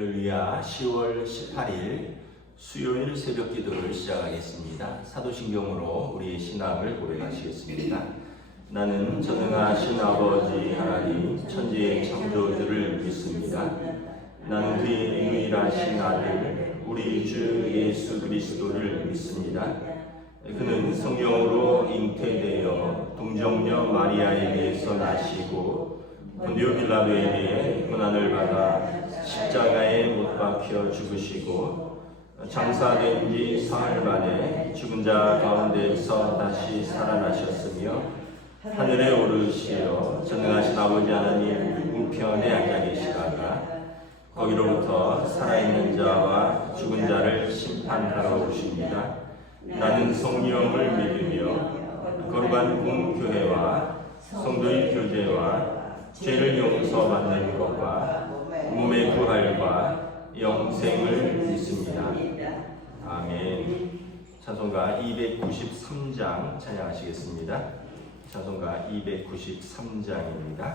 할렐루야. 10월 18일 수요일 새벽 기도를 시작하겠습니다. 사도신경으로 우리의 신앙을 고백하시겠습니다. 나는 전능하신 아버지 하나님 천지의 창조주를 믿습니다. 나는 그의 유일하신 아들 우리 주 예수 그리스도를 믿습니다. 그는 성령으로 잉태되어 동정녀 마리아에게서 나시고 본디오 빌라도에게 고난을 받아 십자가에 못 박혀 죽으시고 장사된 지 사흘 만에 죽은 자 가운데서 다시 살아나셨으며 하늘에 오르시어 전능하신 아버지 하나님 우편에 앉아 계시다가 거기로부터 살아있는 자와 죽은 자를 심판하러 오십니다. 나는 성령을 믿으며 거룩한 공교회와 성도의 교제와 죄를 용서받는 것과 몸의 부활과 영생을 믿습니다. 아멘. 찬송가 293장 찬양하시겠습니다. 찬송가 293장입니다.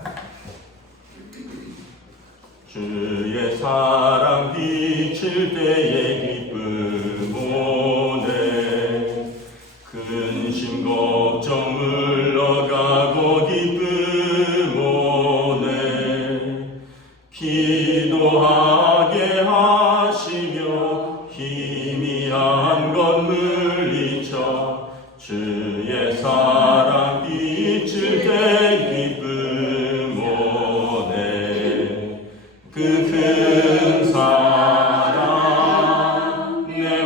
주의 사랑 비칠 때의 기쁨 오네 근심 걱정 물러가고 기쁨 오네 기도하게 하시며 희미한 것 물리쳐 주의 사랑 비칠 때 기쁨 오네 그 큰 사랑 내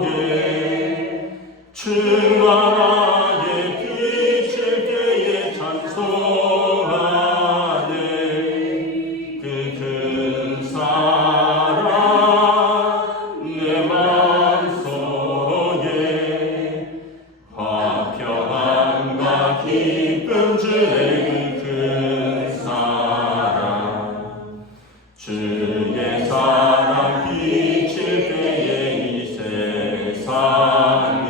마음속에 충만하게 비칠 때에 찬송하네 그 큰 사랑 내 마음속에 화평함과 기쁨 주네 그 큰 사랑 주의 사랑 비칠 때에 이 세상은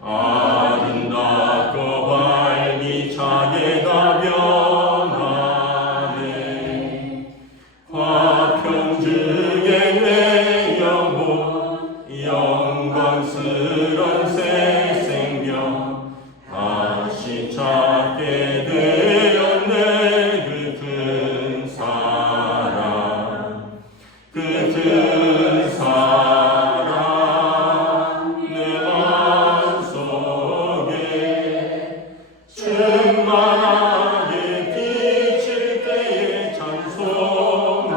아름답고 활기차게 가변하네 화평 중에 내 영혼 영광스런 새 생명 다시 찾게 되었네 그 큰 사랑 그 큰 사랑 내 마음속에 충만하게 비칠 때에 찬송하네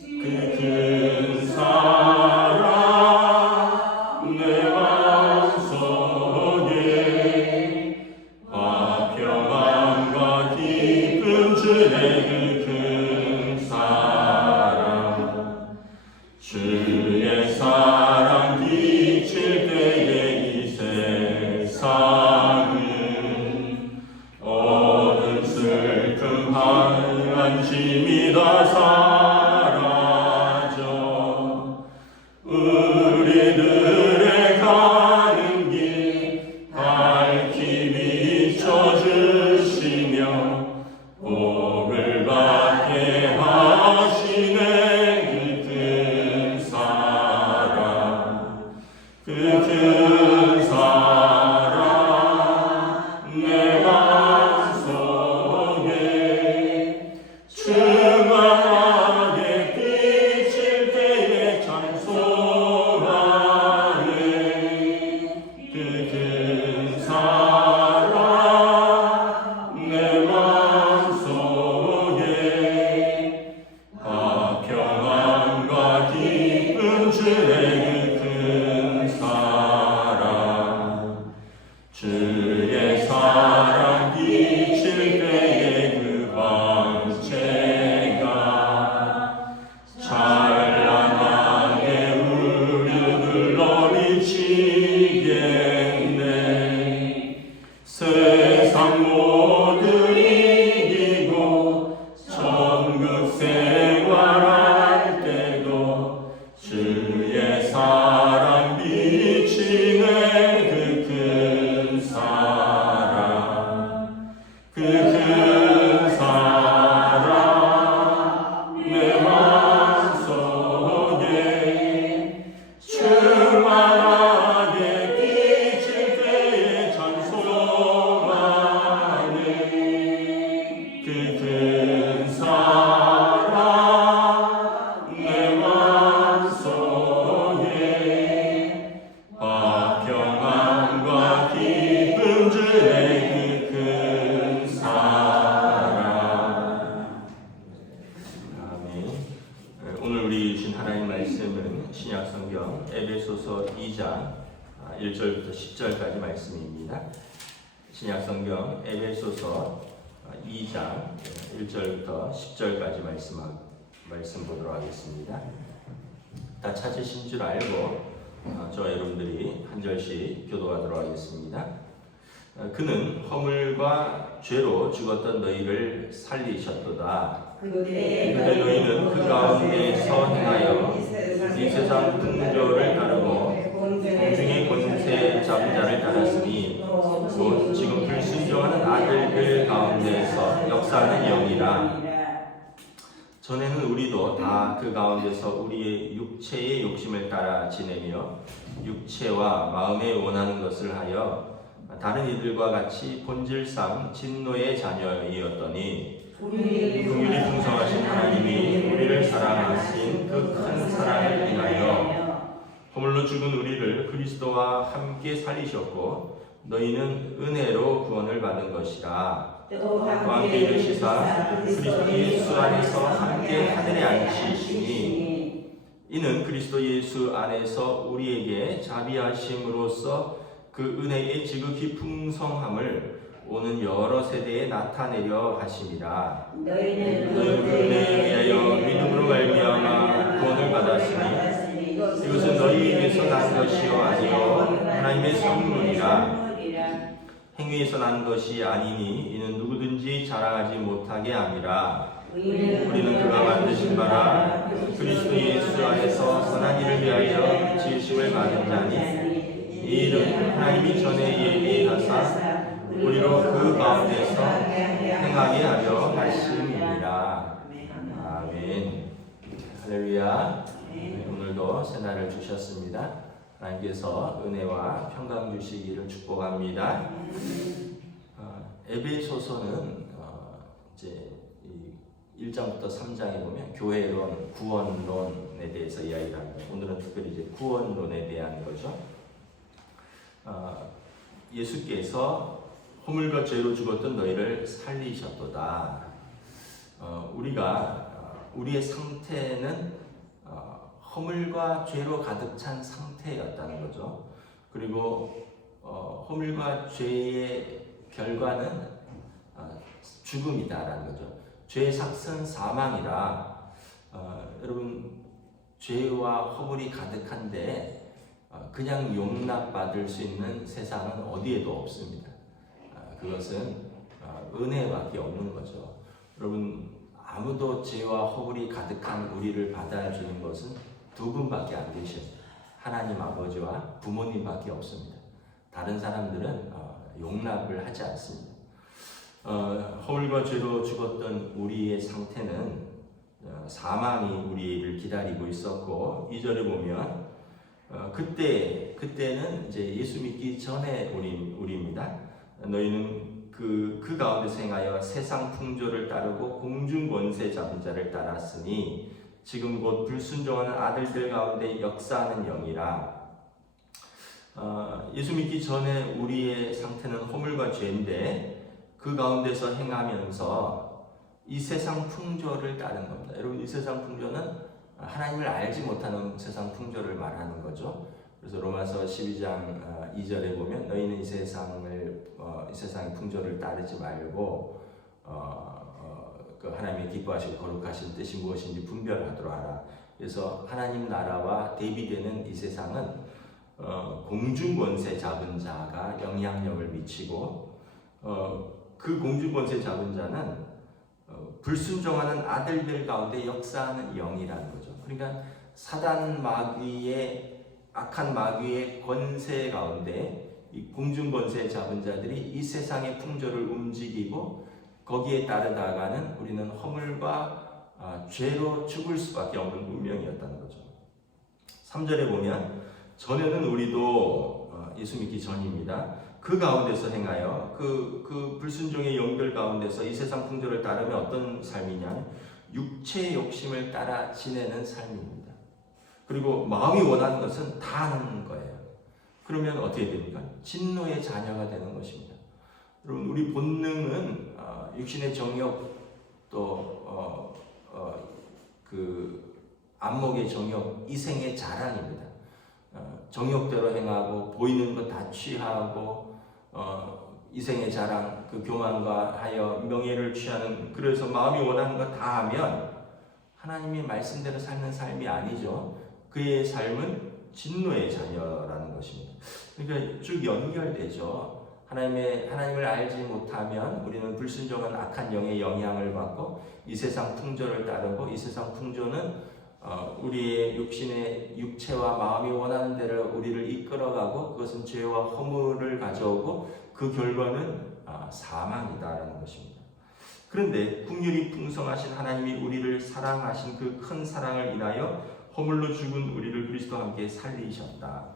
그 큰 사랑 내 마음속에 화평함과 기쁨 주네 그 큰 사랑 주의 사랑 비칠 때에 이 세상은 어느 슬픔 한심이 다 사라져 우리들의 가는 길 밝히 비춰주시며 복을 받게 하시네 그 큰 사랑 그 큰 사랑 내 마음속에 충만하게 신약성경 에베소서 2장 1절부터 10절까지 말씀입니다. 신약성경 에베소서 2장 1절부터 10절까지 말씀 보도록 하겠습니다. 다 찾으신 줄 알고 저와 여러분들이 한 절씩 교도하도록 하겠습니다. 그는 허물과 죄로 죽었던 너희를 살리셨도다. 그때 너희는 그 가운데서 행하여 이 세상 풍조를 따르고 공중의 권세 잡은 자를 따랐으니 곧 지금 불순종하는 아들들 가운데서 역사하는 영이라. 전에는 우리도 다 그 가운데서 우리의 육체의 욕심을 따라 지내며 육체와 마음에 원하는 것을 하여 다른 이들과 같이 본질상 진노의 자녀이었더니 긍휼이 풍성하신 하나님이 우리를 사랑하신 그 큰 사랑을 인하여 허물로 죽은 우리를 그리스도와 함께 살리셨고 너희는 은혜로 구원을 받은 것이라. 또 함께 이르시사 그리스도 예수 안에서 함께 하늘에 앉히시니 이는 그리스도 예수 안에서 우리에게 자비하심으로써 그 은혜의 지극히 풍성함을 오는 여러 세대에 나타내려 하심이라. 너희는 그 은혜에 의하여 믿음으로 말미암아 구원을 받았으니 이것은 너희에게서 난 것이요 아니요 하나님의 선물이라. 행위에서 난 것이 아니니 이는 누구든지 자랑하지 못하게 함이라. 우리는 그가 만드신 바라 그리스도 예수 안에서 선한 일을 위하여 지으심을 받은 자니 이 일은 하나님이 전에 예비하사 우리로 그 가운데서 행하게 하려 하심이니라. 아멘. 할렐루야. 오늘도 새날을 주셨습니다. 하나님께서 은혜와 평강 주시기를 축복합니다. 에베소서는 이제 1장부터 3장에 보면 교회론, 구원론에 대해서 이야기를 합니다. 오늘은 특별히 이제 구원론에 대한 거죠. 예수께서 허물과 죄로 죽었던 너희를 살리셨도다. 우리의 상태는 허물과 죄로 가득 찬 상태였다는 거죠. 그리고 허물과 죄의 결과는 죽음이다라는 거죠. 죄의 삭은 사망이라. 여러분 죄와 허물이 가득한데 그냥 용납받을 수 있는 세상은 어디에도 없습니다. 그것은 은혜밖에 없는 거죠. 여러분 아무도 죄와 허물이 가득한 우리를 받아주는 것은 두 분밖에 안 계셔요. 하나님 아버지와 부모님밖에 없습니다. 다른 사람들은 용납을 하지 않습니다. 허물과 죄로 죽었던 우리의 상태는 사망이 우리를 기다리고 있었고 2절에 보면 그때는 이제 예수 믿기 전에 우리입니다. 너희는 그 가운데 행하여 세상 풍조를 따르고 공중 권세 잡은 자를 따랐으니 지금 곧 불순종하는 아들들 가운데 역사하는 영이라. 예수 믿기 전에 우리의 상태는 허물과 죄인데 그 가운데서 행하면서 이 세상 풍조를 따른 겁니다. 여러분 이 세상 풍조는 하나님을 알지 못하는 세상 풍조를 말하는 거죠. 그래서 로마서 12장 2절에 보면 너희는 이 세상의 풍조를 따르지 말고 그 하나님의 기뻐하시고 거룩하신 뜻이 무엇인지 분별하도록 하라. 그래서 하나님 나라와 대비되는 이 세상은 공중 권세 잡은 자가 영향력을 미치고 그 공중 권세 잡은 자는 불순종하는 아들들 가운데 역사하는 영이라는 거죠. 그러니까 사단 마귀의 악한 마귀의 권세 가운데 이 공중 권세 잡은 자들이 이 세상의 풍조를 움직이고 거기에 따르다가는 우리는 허물과 죄로 죽을 수밖에 없는 운명이었다는 거죠. 3절에 보면 전에는 우리도 예수 믿기 전입니다. 그 가운데서 행하여 그 불순종의 영들 가운데서 이 세상 풍조를 따르며 어떤 삶이냐? 육체의 욕심을 따라 지내는 삶입니다. 그리고 마음이 원하는 것은 다 하는 거예요. 그러면 어떻게 됩니까? 진노의 자녀가 되는 것입니다. 여러분 우리 본능은 육신의 정욕 또 안목의 정욕, 이생의 자랑입니다. 정욕대로 행하고 보이는 것 다 취하고 이생의 자랑, 그 교만과 하여 명예를 취하는, 그래서 마음이 원하는 것 다 하면 하나님의 말씀대로 사는 삶이 아니죠. 그의 삶은 진노의 자녀라는 것입니다. 그러니까 쭉 연결되죠. 하나님을 알지 못하면 우리는 불순종한 악한 영의 영향을 받고 이 세상 풍조를 따르고, 이 세상 풍조는 우리의 육체와 마음이 원하는 대로 우리를 이끌어가고, 그것은 죄와 허물을 가져오고 그 결과는 사망이다라는 것입니다. 그런데 긍휼이 풍성하신 하나님이 우리를 사랑하신 그 큰 사랑을 인하여 허물로 죽은 우리를 그리스도와 함께 살리셨다.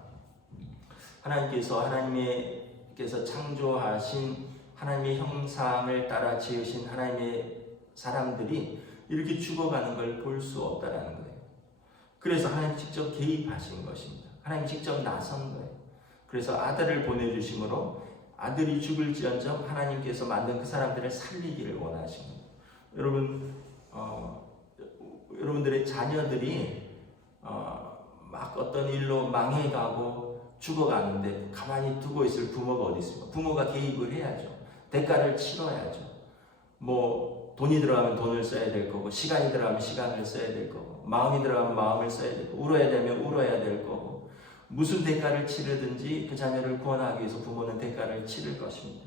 하나님께서 창조하신 하나님의 형상을 따라 지으신 하나님의 사람들이 이렇게 죽어가는 걸 볼 수 없다라는 거예요. 그래서 하나님 직접 개입하신 것입니다. 하나님 직접 나선 거예요. 그래서 아들을 보내주심으로 아들이 죽을지언정 하나님께서 만든 그 사람들을 살리기를 원하신 거예요. 여러분, 여러분들의 자녀들이 막 어떤 일로 망해가고 죽어가는데 가만히 두고 있을 부모가 어디 있습니까? 부모가 개입을 해야죠. 대가를 치러야죠. 뭐 돈이 들어가면 돈을 써야 될 거고, 시간이 들어가면 시간을 써야 될 거고, 마음이 들어가면 마음을 써야 될 거고, 울어야 되면 울어야 될 거고, 무슨 대가를 치르든지 그 자녀를 구원하기 위해서 부모는 대가를 치를 것입니다.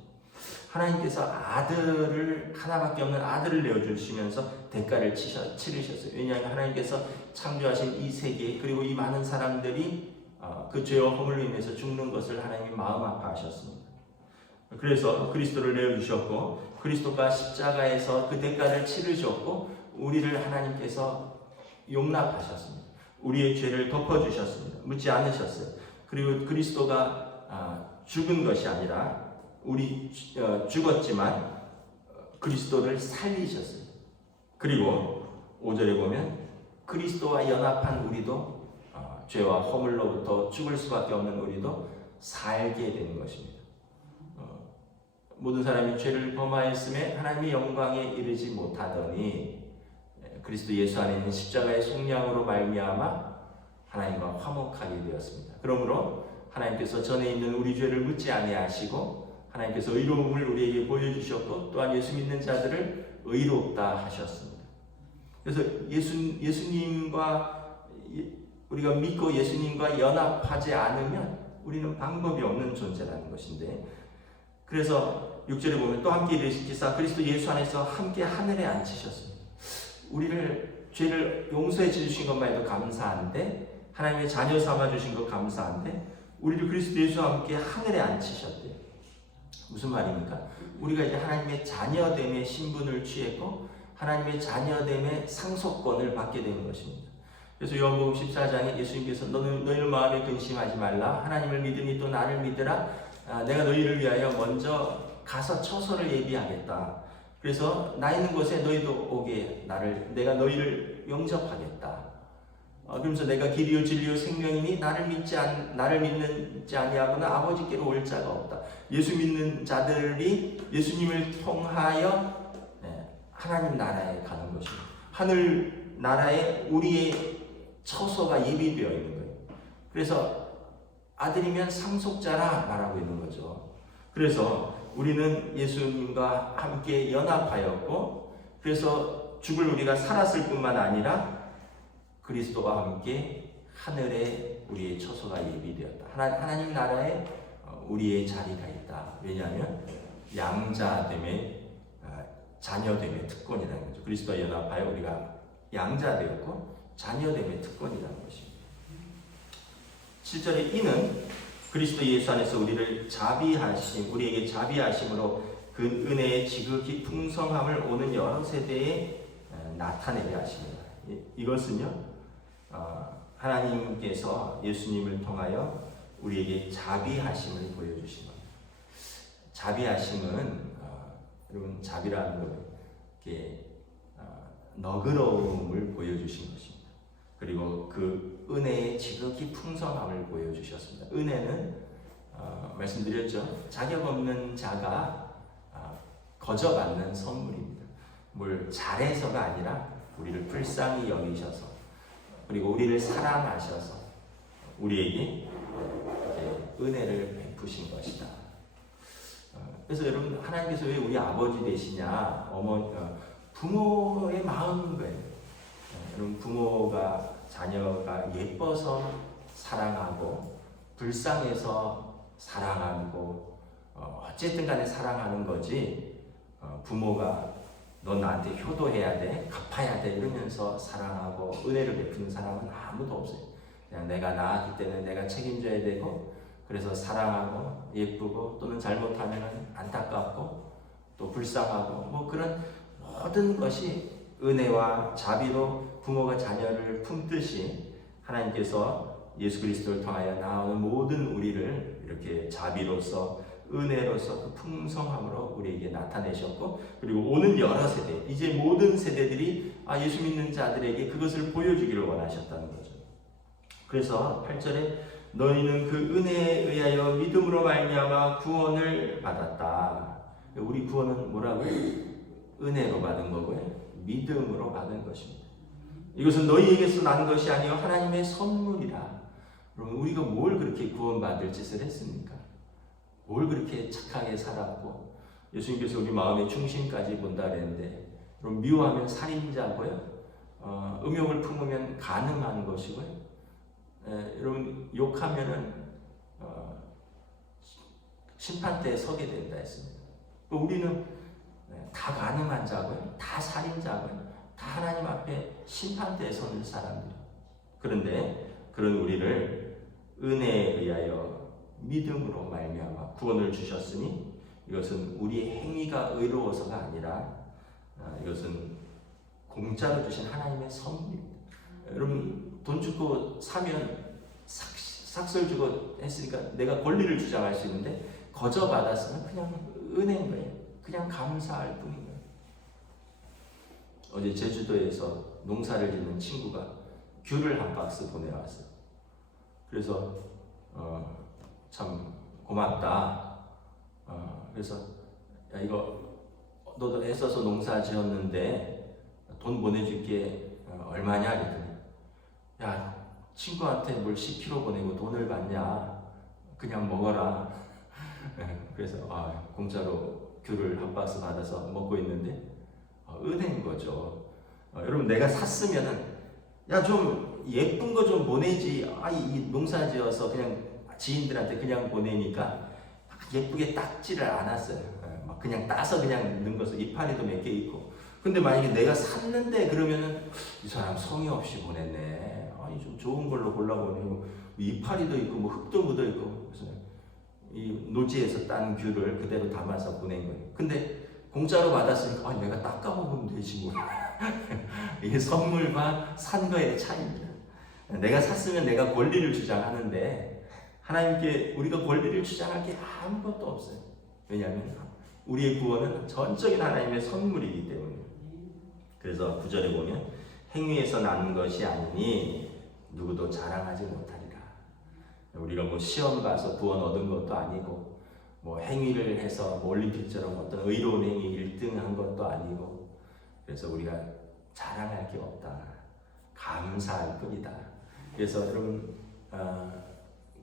하나님께서 하나밖에 없는 아들을 내어주시면서 대가를 치르셨어요. 왜냐하면 하나님께서 창조하신 이 세계, 그리고 이 많은 사람들이 그 죄와 허물로 인해서 죽는 것을 하나님이 마음 아파하셨습니다. 그래서 그리스도를 내어주셨고, 그리스도가 십자가에서 그 대가를 치르셨고, 우리를 하나님께서 용납하셨습니다. 우리의 죄를 덮어주셨습니다. 묻지 않으셨어요. 그리고 그리스도가 죽은 것이 아니라 죽었지만 그리스도를 살리셨어요. 그리고 5절에 보면 그리스도와 연합한 우리도 죄와 허물로부터 죽을 수밖에 없는 우리도 살게 되는 것입니다. 모든 사람이 죄를 범하였음에 하나님의 영광에 이르지 못하더니 그리스도 예수 안에 있는 십자가의 속량으로 말미암아 하나님과 화목하게 되었습니다. 그러므로 하나님께서 전에 있는 우리 죄를 묻지 아니하시고 하나님께서 의로움을 우리에게 보여주셨고, 또한 예수 믿는 자들을 의롭다 하셨습니다. 그래서 예수님과 우리가 믿고 예수님과 연합하지 않으면 우리는 방법이 없는 존재라는 것인데, 그래서 6절에 보면 또 함께 이르시기사 그리스도 예수 안에서 함께 하늘에 앉히셨습니다. 우리를 죄를 용서해 주신 것만 해도 감사한데, 하나님의 자녀 삼아 주신 것 감사한데, 우리를 그리스도 예수와 함께 하늘에 앉히셨대요. 무슨 말입니까? 우리가 이제 하나님의 자녀됨의 신분을 취했고 하나님의 자녀됨의 상속권을 받게 되는 것입니다. 그래서 요한복음 14장에 예수님께서 너희는 마음에 근심하지 말라. 하나님을 믿으니 또 나를 믿으라. 내가 너희를 위하여 먼저 가서 처소를 예비하겠다. 그래서 나 있는 곳에 너희도 오게 내가 너희를 영접하겠다. 그러면서 내가 길이요 진리요 생명이니 나를 믿는지 아니하거나 아버지께로 올 자가 없다. 예수 믿는 자들이 예수님을 통하여 하나님 나라에 가는 것입니다. 하늘 나라에 우리의 처소가 예비되어 있는 거예요. 그래서 아들이면 상속자라 말하고 있는 거죠. 그래서 우리는 예수님과 함께 연합하였고, 그래서 죽을 우리가 살았을 뿐만 아니라 그리스도와 함께 하늘에 우리의 처소가 예비되었다. 하나님 나라에 우리의 자리가 있다. 왜냐하면 양자됨의 자녀됨의 특권이라는 거죠. 그리스도와 연합하여 우리가 양자되었고 자녀됨의 특권이라는 것입니다. 7절에 이는 그리스도 예수 안에서 우리에게 자비하심으로 그 은혜의 지극히 풍성함을 오는 여러 세대에 나타내게 하십니다. 이것은요, 하나님께서 예수님을 통하여 우리에게 자비하심을 보여주신 겁니다. 자비하심은 여러분, 자비라는 건 이렇게 너그러움을 보여주신 것입니다. 그리고 그 은혜의 지극히 풍성함을 보여주셨습니다. 은혜는 말씀드렸죠. 자격 없는 자가 거저받는 선물입니다. 뭘 잘해서가 아니라 우리를 불쌍히 여기셔서 그리고 우리를 사랑하셔서 우리에게 이렇게 은혜를 베푸신 것이다. 그래서 여러분, 하나님께서 왜 우리 아버지 되시냐, 부모의 마음인 거예요. 여러분, 부모가 자녀가 예뻐서 사랑하고 불쌍해서 사랑하고 어쨌든 간에 사랑하는 거지, 부모가 넌 나한테 효도해야 돼, 갚아야 돼 이러면서 사랑하고 은혜를 베푸는 사람은 아무도 없어요. 그냥 내가 낳았기 때문에 내가 책임져야 되고, 그래서 사랑하고 예쁘고, 또는 잘못하면 안타깝고 또 불쌍하고, 뭐 그런 모든 것이 은혜와 자비로 부모가 자녀를 품듯이 하나님께서 예수 그리스도를 통하여 나오는 모든 우리를 이렇게 자비로서 은혜로서 그 풍성함으로 우리에게 나타내셨고, 그리고 오는 여러 세대, 이제 모든 세대들이 예수 믿는 자들에게 그것을 보여주기를 원하셨다는 거죠. 그래서 8절에 너희는 그 은혜에 의하여 믿음으로 말미암아 구원을 받았다. 우리 구원은 뭐라고요? 은혜로 받은 거고요, 믿음으로 받은 것입니다. 이것은 너희에게서 난 것이 아니요 하나님의 선물이라. 그럼 우리가 뭘 그렇게 구원받을 짓을 했습니까? 뭘 그렇게 착하게 살았고, 예수님께서 우리 마음의 중심까지 본다 그랬는데, 그럼 미워하면 살인자고요, 음욕을 품으면 간음한 것이고요, 여러분 욕하면은 심판대에 서게 된다 했습니다. 우리는 다 간음한 자고요, 다 살인자고요, 다 하나님 앞에 심판대에 서는 사람들. 그런데 그런 우리를 은혜에 의하여 믿음으로 말미암아 구원을 주셨으니, 이것은 우리의 행위가 의로워서가 아니라 이것은 공짜로 주신 하나님의 선물입니다. 여러분, 돈 주고 사면 삭설 주고 했으니까 내가 권리를 주장할 수 있는데, 거저 받았으면 그냥 은혜인 거예요. 그냥 감사할 뿐인 거예요. 어제 제주도에서 농사를 짓는 친구가 귤을 한 박스 보내왔어요. 그래서 참 고맙다. 그래서 야, 이거 너도 애써서 농사 지었는데 돈 보내줄게, 얼마냐 그랬더니, 야, 친구한테 뭘 10kg 보내고 돈을 받냐, 그냥 먹어라. 그래서 공짜로 귤을 한 박스 받아서 먹고 있는데 은혜인 거죠. 여러분, 내가 샀으면은 야, 좀 예쁜 거 좀 보내지. 이 농사 지어서 그냥 지인들한테 그냥 보내니까 예쁘게 닦지를 않았어요. 막 그냥 따서 그냥 넣은 것을 이파리도 몇 개 있고. 근데 만약에 내가 샀는데 그러면은 이 사람 성의 없이 보냈네. 좀 좋은 걸로 골라보내고 이파리도 있고 뭐 흙도 묻어 있고, 그래서 이 노지에서 딴 귤을 그대로 담아서 보낸 거예요. 근데 공짜로 받았으니까 내가 닦아 먹으면 되지 뭐. 이게 선물과 산 거의 차이입니다. 내가 샀으면 내가 권리를 주장하는데, 하나님께 우리가 권리를 주장할 게 아무것도 없어요. 왜냐하면 우리의 구원은 전적인 하나님의 선물이기 때문에. 그래서 9절에 보면 행위에서 나는 것이 아니니 누구도 자랑하지 못하리라. 우리가 뭐 시험 봐서 구원 얻은 것도 아니고, 뭐 행위를 해서 뭐 올림픽처럼 어떤 의로운 행위 1등 한 것도 아니고, 그래서 우리가 자랑할 게 없다. 감사할 뿐이다. 그래서 여러분,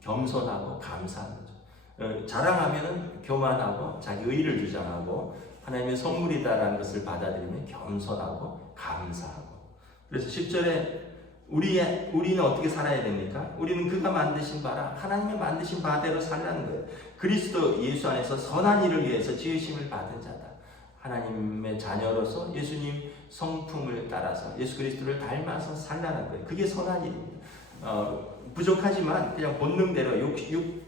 겸손하고 감사하는 거죠. 자랑하면은 교만하고 자기 의를 주장하고 하나님의 선물이다라는 것을 받아들이면 겸손하고 감사하고. 그래서 10절에 우리는 어떻게 살아야 됩니까? 우리는 그가 만드신 바라, 하나님의 만드신 바대로 살라는 거예요. 그리스도 예수 안에서 선한 일을 위해서 지으심을 받은 자다. 하나님의 자녀로서 예수님 성품을 따라서 예수 그리스도를 닮아서 살라는 거예요. 그게 선한 일입니다. 부족하지만 그냥 본능대로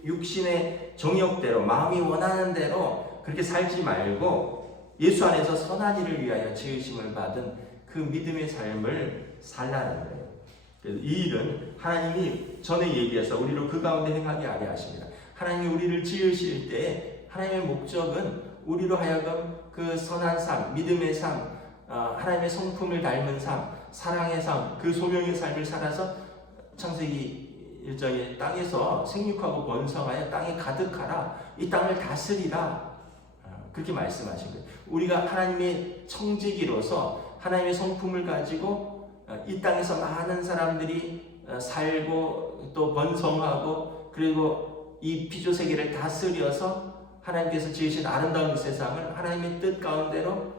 육신의 정욕대로 마음이 원하는 대로 그렇게 살지 말고 예수 안에서 선한 일을 위하여 지으심을 받은 그 믿음의 삶을 살라는 거예요. 그래서 이 일은 하나님이 전에 얘기해서 우리로 그 가운데 행하게 하려 하십니다. 하나님이 우리를 지으실 때 하나님의 목적은 우리로 하여금 그 선한 삶, 믿음의 삶, 하나님의 성품을 닮은 삶, 사랑의 삶, 그 소명의 삶을 살아서 창세기 1장에 땅에서 생육하고 번성하여 땅에 가득하라, 이 땅을 다스리라, 그렇게 말씀하신 거예요. 우리가 하나님의 청지기로서 하나님의 성품을 가지고 이 땅에서 많은 사람들이 살고 또 번성하고 그리고 이 피조 세계를 다스려서 하나님께서 지으신 아름다운 세상을 하나님의 뜻 가운데로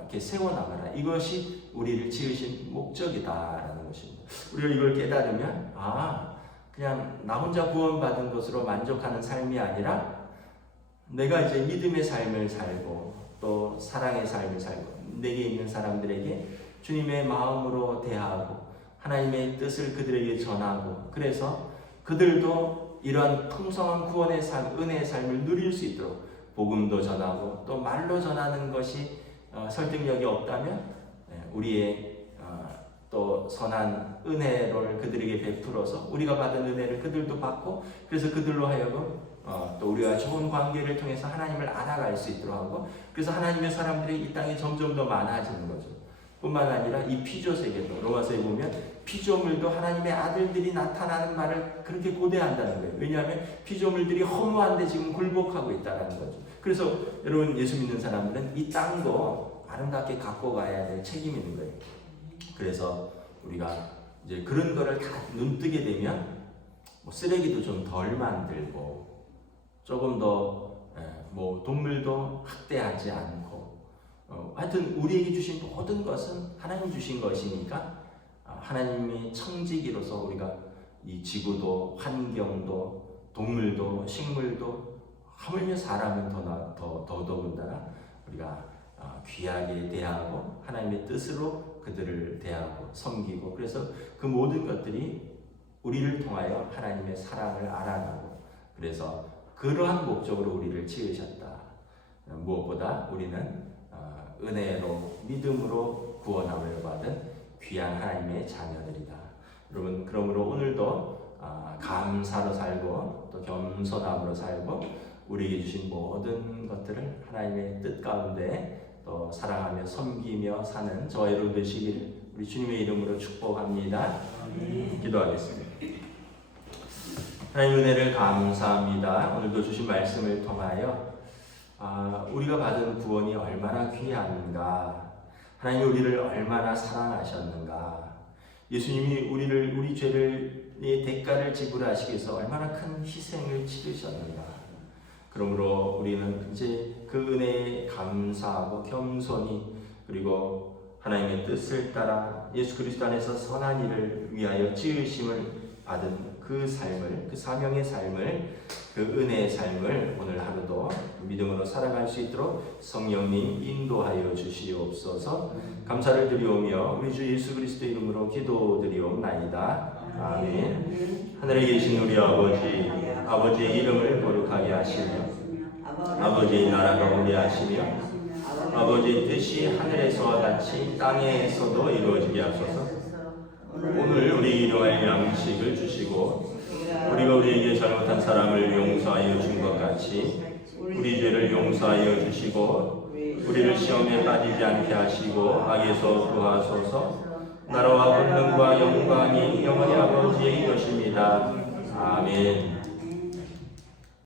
이렇게 세워나가라. 이것이 우리를 지으신 목적이다라는 것입니다. 우리가 이걸 깨달으면 그냥 나 혼자 구원받은 것으로 만족하는 삶이 아니라 내가 이제 믿음의 삶을 살고 또 사랑의 삶을 살고 내게 있는 사람들에게 주님의 마음으로 대하고 하나님의 뜻을 그들에게 전하고 그래서 그들도 이러한 풍성한 구원의 삶, 은혜의 삶을 누릴 수 있도록 복음도 전하고 또 말로 전하는 것이 설득력이 없다면 우리의 또 선한 은혜를 그들에게 베풀어서 우리가 받은 은혜를 그들도 받고 그래서 그들로 하여금 또 우리가 좋은 관계를 통해서 하나님을 알아갈 수 있도록 하고 그래서 하나님의 사람들이 이 땅에 점점 더 많아지는 거죠. 뿐만 아니라 이 피조 세계도 로마서에 보면 피조물도 하나님의 아들들이 나타나는 말을 그렇게 고대한다는 거예요. 왜냐하면 피조물들이 허무한데 지금 굴복하고 있다는 거죠. 그래서 여러분 예수 믿는 사람들은 이 땅도 아름답게 갖고 가야 될 책임이 있는 거예요. 그래서 우리가 이제 그런 거를 다 눈뜨게 되면 쓰레기도 좀 덜 만들고 조금 더 동물도 학대하지 않고 하여튼 우리에게 주신 모든 것은 하나님 주신 것이니까 하나님의 청지기로서 우리가 이 지구도 환경도 동물도 식물도 하물며 사람은 더더군다나 우리가 귀하게 대하고 하나님의 뜻으로 그들을 대하고 섬기고 그래서 그 모든 것들이 우리를 통하여 하나님의 사랑을 알아가고 그래서 그러한 목적으로 우리를 지으셨다. 무엇보다 우리는 은혜로 믿음으로 구원함을 받은 귀한 하나님의 자녀들이다. 여러분 그러므로 오늘도 감사로 살고 또 겸손함으로 살고 우리에게 주신 모든 것들을 하나님의 뜻 가운데 또 사랑하며 섬기며 사는 저와 여러분 되시기를 우리 주님의 이름으로 축복합니다. 기도하겠습니다. 하나님 은혜를 감사합니다. 오늘도 주신 말씀을 통하여 우리가 받은 구원이 얼마나 귀한가, 하나님이 우리를 얼마나 사랑하셨는가, 예수님이 우리 죄의 대가를 지불하시기 위해서 얼마나 큰 희생을 치르셨는가. 그러므로 우리는 이제 그 은혜에 감사하고 겸손히 그리고 하나님의 뜻을 따라 예수 그리스도 안에서 선한 일을 위하여 지으심을 받은 그 삶을, 그 사명의 삶을, 그 은혜의 삶을 오늘 하루도 믿음으로 살아갈 수 있도록 성령님 인도하여 주시옵소서. 감사를 드리오며 우리 주 예수 그리스도 이름으로 기도드리옵나이다. 아멘. 하늘에 계신 우리 아버지의 이름을 거룩하게 하시며 아버지의 나라가 오게 하시며 아버지의 뜻이 하늘에서와 같이 땅에서도 이루어지게 하소서. 오늘 우리 일용할 양식을 주시고 우리가 우리에게 잘못한 사람을 용서하여 준 것 같이 우리 죄를 용서하여 주시고 우리를 시험에 빠지지 않게 하시고 악에서 구하소서. 나라와 권능과 영광이 영원히 아버지의 것입니다. 아멘.